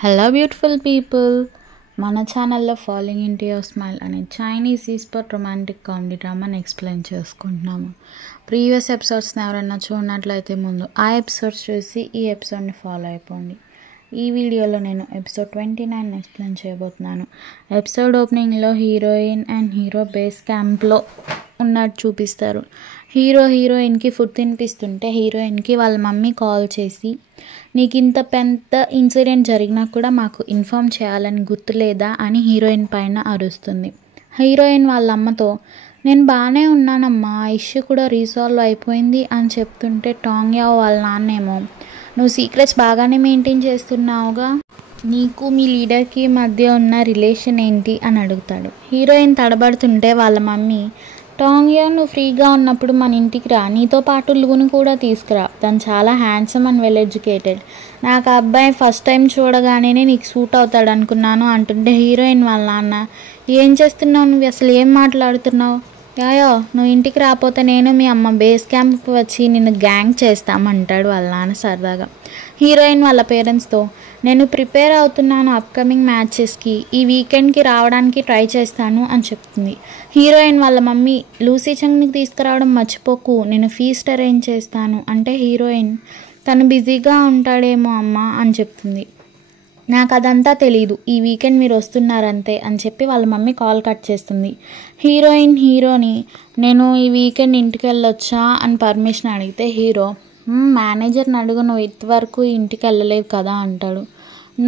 Hello beautiful people, మన ఛానల్లో following into your smile అనే చైనీస్ ఈస్పోర్ట్ రొమాంటిక్ కామెడీ డ్రామాని ఎక్స్ప్లెయిన్ చేసుకుంటున్నాము. ప్రీవియస్ ఎపిసోడ్స్ని ఎవరైనా చూడనట్లయితే ముందు ఆ ఎపిసోడ్స్ చూసి ఈ ఎపిసోడ్ని ఫాలో అయిపోండి. ఈ వీడియోలో నేను ఎపిసోడ్ 29 ఎక్స్ప్లెయిన్ చేయబోతున్నాను. ఎపిసోడ్ ఓపెనింగ్లో హీరోయిన్ అండ్ హీరో బేస్ క్యాంప్లో ఉన్నట్టు చూపిస్తారు. హీరోయిన్కి ఫుడ్ తినిపిస్తుంటే హీరోయిన్కి వాళ్ళ మమ్మీ కాల్ చేసి, నీకు ఇంత పెద్ద ఇన్సిడెంట్ జరిగినా కూడా మాకు ఇన్ఫామ్ చేయాలని గుర్తులేదా అని హీరోయిన్ పైన అరుస్తుంది. హీరోయిన్ వాళ్ళ అమ్మతో, నేను బాగానే ఉన్నానమ్మా, ఇష్యూ కూడా రీసాల్వ్ అయిపోయింది అని చెప్తుంటే టాంగ్యావ్ వాళ్ళ నాన్నేమో, నువ్వు సీక్రెట్స్ బాగానే మెయింటైన్ చేస్తున్నావుగా, నీకు మీ లీడర్కి మధ్య ఉన్న రిలేషన్ ఏంటి అని అడుగుతాడు. హీరోయిన్ తడబడుతుంటే వాళ్ళ మమ్మీ, టాంగ్యా నువ్వు ఫ్రీగా ఉన్నప్పుడు మన ఇంటికి రా, నీతో పాటు లూను కూడా తీసుకురా, తను చాలా హ్యాండ్సమ్ అండ్ వెల్ ఎడ్యుకేటెడ్, నాకు ఆ అబ్బాయి ఫస్ట్ టైం చూడగానే నీకు సూట్ అవుతాడు అనుకున్నాను అంటుంటే హీరోయిన్ వాళ్ళ నాన్న, ఏం చేస్తున్నావు నువ్వు, అసలు ఏం మాట్లాడుతున్నావు, యాయో నువ్వు ఇంటికి రాకపోతే నేను మీ అమ్మ బేస్ క్యాంప్కి వచ్చి నిన్ను గ్యాంగ్ చేస్తామంటాడు వాళ్ళ నాన్న సరదాగా. హీరోయిన్ వాళ్ళ పేరెంట్స్తో, నేను ప్రిపేర్ అవుతున్నాను అప్కమింగ్ మ్యాచెస్కి, ఈ వీకెండ్కి రావడానికి ట్రై చేస్తాను అని చెప్తుంది. హీరోయిన్ వాళ్ళ మమ్మీ, లూసీ చంగ్ని తీసుకురావడం మర్చిపోకు, నేను ఫీస్ట్ అరేంజ్ చేస్తాను అంటే హీరోయిన్, తను బిజీగా ఉంటాడేమో అమ్మ అని చెప్తుంది. నాకు అదంతా తెలీదు, ఈ వీకెండ్ మీరు వస్తున్నారంతే అని చెప్పి వాళ్ళ మమ్మీ కాల్ కట్ చేస్తుంది. హీరోయిన్ హీరోని, నేను ఈ వీకెండ్ ఇంటికి వెళ్ళొచ్చా అని పర్మిషన్ అడిగితే హీరో, మేనేజర్ని అడుగు, నువ్వు ఇంతవరకు ఇంటికి వెళ్ళలేదు కదా అంటాడు.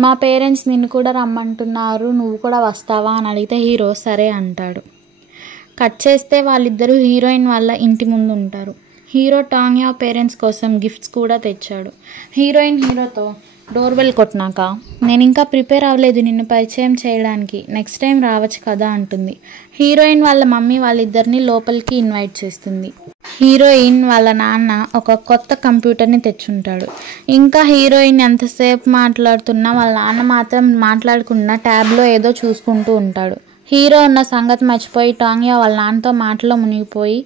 మా పేరెంట్స్ నిన్ను కూడా రమ్మంటున్నారు, నువ్వు కూడా వస్తావా అని అడిగితే హీరో సరే అంటాడు. కట్ చేస్తే వాళ్ళిద్దరూ హీరోయిన్ వాళ్ళ ఇంటి ముందు ఉంటారు. హీరో టాంగ్యా పేరెంట్స్ కోసం గిఫ్ట్స్ కూడా తెచ్చాడు. హీరోయిన్ హీరోతో, డోర్ బెల్ కొట్టినాక, నేను ఇంకా ప్రిపేర్ అవ్వలేదు నిన్ను పరిచయం చేయడానికి, నెక్స్ట్ టైం రావచ్చు కదా అంటుంది. హీరోయిన్ వాళ్ళ మమ్మీ వాళ్ళిద్దరిని లోపలికి ఇన్వైట్ చేస్తుంది. హీరోయిన్ వాళ్ళ నాన్న ఒక కొత్త కంప్యూటర్ని తెచ్చుంటాడు. ఇంకా హీరోయిన్ ఎంతసేపు మాట్లాడుతున్నా వాళ్ళ నాన్న మాత్రం మాట్లాడకుండా ట్యాబ్లో ఏదో చూసుకుంటూ ఉంటాడు. హీరో ఉన్న సంగతి మర్చిపోయి టాంగ్యా వాళ్ళ నాన్నతో మాటలో మునిగిపోయి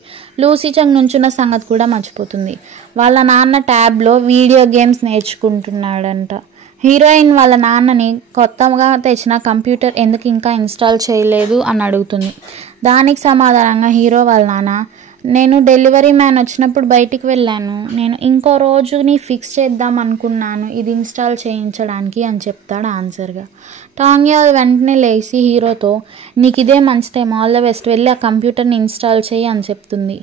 లూసీ చంగ్ నుంచున్న సంగతి కూడా మర్చిపోతుంది. వాళ్ళ నాన్న ట్యాబ్లో వీడియో గేమ్స్ నేర్చుకుంటున్నాడంట. హీరోయిన్ వాళ్ళ నాన్నని కొత్తగా తెచ్చిన కంప్యూటర్ ఎందుకు ఇంకా ఇన్స్టాల్ చేయలేదు అని అడుగుతుంది. దానికి సమాధానంగా హీరో వాళ్ళ నాన్న, నేను డెలివరీ మ్యాన్ వచ్చినప్పుడు బయటికి వెళ్ళాను, నేను ఇంకో రోజుని ఫిక్స్ చేద్దాం అనుకున్నాను ఇది ఇన్స్టాల్ చేయించడానికి అని చెప్తాడు ఆన్సర్గా. టాంగ్యా వెంటనే లేచి హీరోతో, నీకు ఇదే మంచి టైం, ఆల్ ద బెస్ట్, వెళ్ళి ఆ కంప్యూటర్ని ఇన్స్టాల్ చేయి అని చెప్తుంది.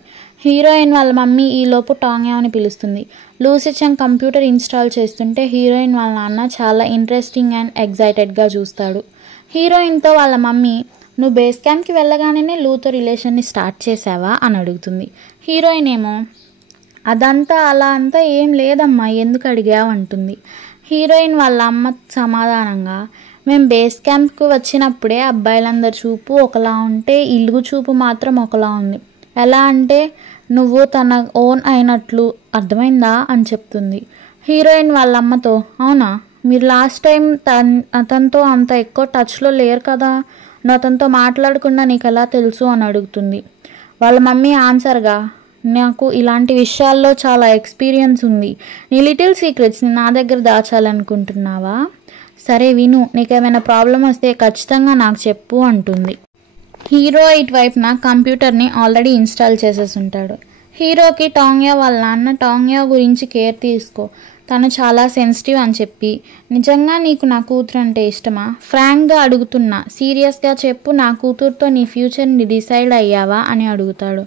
హీరోయిన్ వాళ్ళ మమ్మీ ఈలోపు టాంగ్యాని పిలుస్తుంది. లూసీ చంగ్ కంప్యూటర్ ఇన్స్టాల్ చేస్తుంటే హీరోయిన్ వాళ్ళ నాన్న చాలా ఇంట్రెస్టింగ్ అండ్ ఎగ్జైటెడ్గా చూస్తాడు. హీరోయిన్తో వాళ్ళ మమ్మీ, నువ్వు బేస్ క్యాంప్కి వెళ్ళగానే లూతో రిలేషన్ని స్టార్ట్ చేసావా అని అడుగుతుంది. హీరోయిన్ ఏమో, అదంతా అలా అంతా ఏం లేదమ్మా, ఎందుకు అడిగావు అంటుంది. హీరోయిన్ వాళ్ళ అమ్మ సమాధానంగా, మేము బేస్ క్యాంప్కి వచ్చినప్పుడే అబ్బాయిలందరి చూపు ఒకలా ఉంటే ఇల్లు చూపు మాత్రం ఒకలా ఉంది, ఎలా అంటే నువ్వు తన ఓన్ అయినట్లు, అర్థమైందా అని చెప్తుంది. హీరోయిన్ వాళ్ళ అమ్మతో, అవునా, మీరు లాస్ట్ టైం అతనితో అంత ఎక్కువ టచ్లో లేరు కదా, నువ్వు అతనితో మాట్లాడకుండా నీకు ఎలా తెలుసు అని అడుగుతుంది. వాళ్ళ మమ్మీ ఆన్సర్గా, నాకు ఇలాంటి విషయాల్లో చాలా ఎక్స్పీరియన్స్ ఉంది, నీ లిటిల్ సీక్రెట్స్ని నా దగ్గర దాచాలనుకుంటున్నావా, సరే విను, నీకేమైనా ప్రాబ్లం వస్తే ఖచ్చితంగా నాకు చెప్పు అంటుంది. హీరో ఇటువైపున కంప్యూటర్ని ఆల్రెడీ ఇన్స్టాల్ చేసేసి ఉంటాడు. హీరోకి టాంగ్యా వాళ్ళ నాన్న టాంగ్యా గురించి కేర్ తీసుకో, తను చాలా సెన్సిటివ్ అని చెప్పి, నిజంగా నీకు నా కూతురు అంటే ఇష్టమా, ఫ్రాంక్గా అడుగుతున్నా, సీరియస్గా చెప్పు, నా కూతురుతో నీ ఫ్యూచర్ని డిసైడ్ అయ్యావా అని అడుగుతాడు.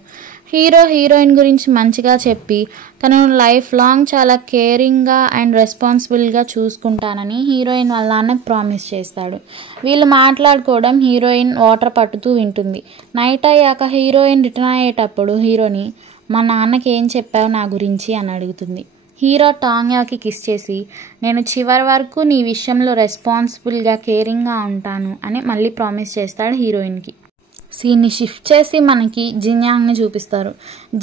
హీరోయిన్ గురించి మంచిగా చెప్పి తను లైఫ్ లాంగ్ చాలా కేరింగ్గా అండ్ రెస్పాన్సిబుల్గా చూసుకుంటానని హీరోయిన్ వాళ్ళ నాన్నకు ప్రామిస్ చేస్తాడు. వీళ్ళు మాట్లాడుకోవడం హీరోయిన్ వాటర్ పట్టుతూ వింటుంది. నైట్ అయ్యాక హీరోయిన్ రిటర్న్ అయ్యేటప్పుడు హీరోని, మా నాన్నకి ఏం చెప్పావు నా గురించి అని అడుగుతుంది. హీరో టాంగ్యాకి కిస్ చేసి, నేను చివరి వరకు నీ విషయంలో రెస్పాన్సిబుల్గా కేరింగ్గా ఉంటాను అని మళ్ళీ ప్రామిస్ చేస్తాడు హీరోయిన్కి. సీన్ని షిఫ్ట్ చేసి మనకి జిన్యాంగ్ని చూపిస్తారు.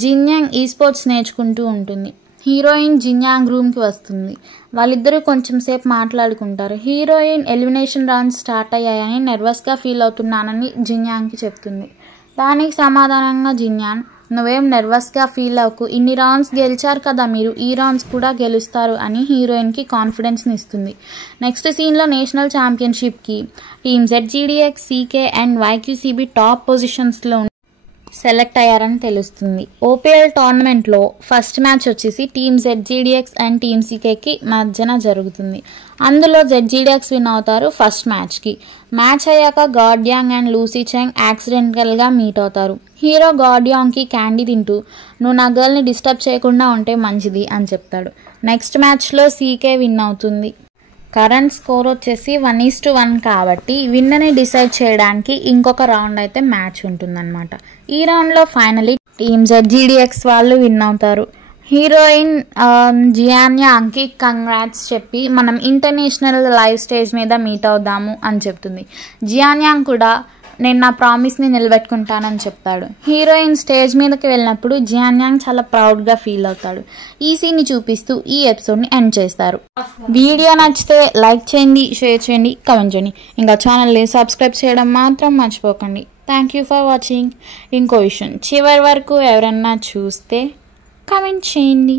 జిన్యాంగ్ ఈ స్పోర్ట్స్ నేర్చుకుంటూ ఉంటుంది. హీరోయిన్ జిన్యాంగ్ రూమ్కి వస్తుంది. వాళ్ళిద్దరూ కొంచెం సేపు మాట్లాడుకుంటారు. హీరోయిన్ ఎలిమినేషన్ రౌండ్స్ స్టార్ట్ అయ్యాయని నర్వస్గా ఫీల్ అవుతున్నానని జిన్యాంగ్కి చెప్తుంది. దానికి సమాధానంగా జిన్యాంగ్, నువ్వేం నర్వస్గా ఫీల్ అవ్వకు, ఇన్ని రౌండ్స్ గెలిచారు కదా మీరు, ఈ రౌండ్స్ కూడా గెలుస్తారు అని హీరోయిన్కి కాన్ఫిడెన్స్ని ఇస్తుంది. నెక్స్ట్ సీన్లో నేషనల్ ఛాంపియన్షిప్కి team ZGDX, CK and YQCB top పొజిషన్స్లో సెలెక్ట్ అయ్యారని తెలుస్తుంది. OPL టోర్నమెంట్లో ఫస్ట్ మ్యాచ్ వచ్చేసి టీమ్ ZGDX అండ్ టీమ్ CKకి మధ్యన జరుగుతుంది. అందులో ZGDX విన్ అవుతారు ఫస్ట్ మ్యాచ్కి. మ్యాచ్ అయ్యాక గార్డియాంగ్ అండ్ లూసీ చెంగ్ యాక్సిడెంటల్గా మీట్ అవుతారు. హీరో గార్డియాంగ్కి క్యాండీ తింటూ నువ్వు నా గర్ల్ని డిస్టర్బ్ చేయకుండా ఉంటే మంచిది అని చెప్తాడు. నెక్స్ట్ మ్యాచ్లో CK విన్ అవుతుంది. కరెంట్ స్కోర్ వచ్చేసి 1:1 కాబట్టి విన్నర్ని డిసైడ్ చేయడానికి ఇంకొక రౌండ్ అయితే మ్యాచ్ ఉంటుందన్నమాట. ఈ రౌండ్లో ఫైనలీ టీమ్ ZGDX వాళ్ళు విన్ అవుతారు. హీరోయిన్ జియాన్యాంగ్కి కంగ్రాట్స్ చెప్పి మనం ఇంటర్నేషనల్ లైవ్ స్టేజ్ మీద మీట్ అవుదాము అని చెప్తుంది. జియాన్యాంగ్ కూడా నేను నా ప్రామిస్ని నిలబెట్టుకుంటానని చెప్తాడు. హీరోయిన్ స్టేజ్ మీదకి వెళ్ళినప్పుడు జియాన్యాంగ్ చాలా ప్రౌడ్గా ఫీల్ అవుతాడు. ఈ సీన్ని చూపిస్తూ ఈ ఎపిసోడ్ని ఎండ్ చేస్తారు. వీడియో నచ్చితే లైక్ చేయండి, షేర్ చేయండి, కామెంట్ చేయండి. ఇంకా ఛానల్ని సబ్స్క్రైబ్ చేయడం మాత్రం మర్చిపోకండి. Thank you for watching. ఇంకో విషయం, చివరి వరకు ఎవరన్నా చూస్తే కామెంట్ చేయండి.